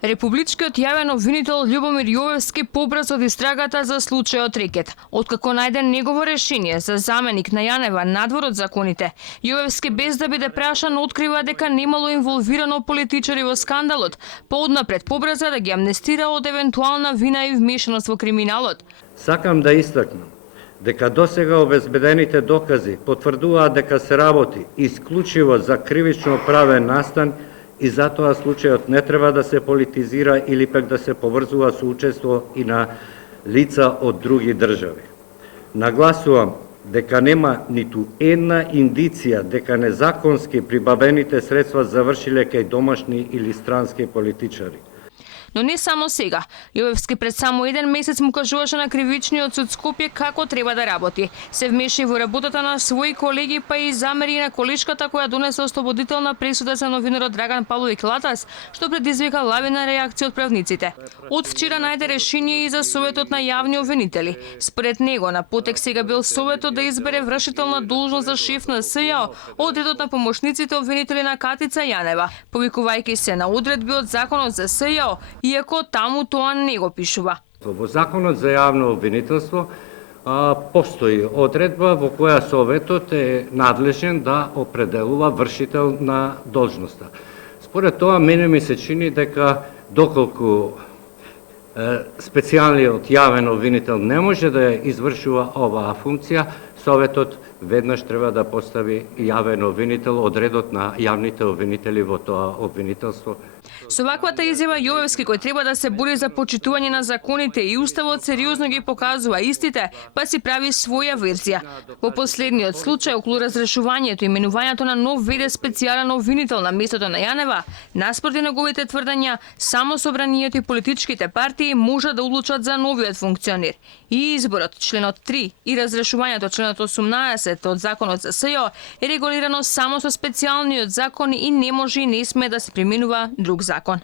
Републичкиот јавен обвинител Љубомир Јовевски побрз од истрагата за случајот Рекет. Откако најде негово решение за заменик на Јанева надвор од законите, Јовевски без да биде прашан открива дека немало инволвирано политичари во скандалот, пооднапред побрза да ги амнестира од евентуална вина и вмешаност во криминалот. Сакам да истакнам дека досега обезбедените докази потврдуваат дека се работи исклучиво за кривично правен настан и затоа случајот не треба да се политизира или пак да се поврзува со учество и на лица од други држави. Нагласувам дека нема ниту една индиција дека незаконски прибавените средства завршиле кај домашни или странски политичари. Но не само сега. Јовевски пред само еден месец му кажуваше на кривичниот суд Скопје како треба да работи. Се вмеши во работата на своји колеги, па и замери на колешката која донесе ослободителна пресуда за новинарот Драган Павловик Латас, што предизвика лавина реакција од правниците. Од вчера најде решение и за Советот на јавни обвинители. Според него на потек сега бил Советот да избере вршител на должност за шеф на СЈО од редот на помошниците обвинители на Катица Јанева, повикувајќи се на одредби од Законот за СЈО, иако таму тоа не го пишува. Во Законот за јавно обвинителство постои одредба во која Советот е надлежен да определува вршител на должноста. Според тоа, мене ми се чини дека доколку специјалниот јавен обвинител не може да извршува оваа функција, Советот веднаш треба да постави јавен обвинител од редот на јавните обвинители во тоа обвинителство. Со ваквата изјава Јовевски, кој треба да се бори за почитување на законите и уставот, сериозно ги показува истите, па си прави своја верзија. Во последниот случај околу разрешувањето и именувањето на нов ВД специјален обвинител на местото на Јанева, наспроти неговите тврдења, само собранието и политичките партии може да одлучат за новиот функционер. И изборот, членот 3 и разрешувањето, членот 18 од Законот за СЈО е регулирано само со специјалниот закон и не може и не сме да се преминува друг закон.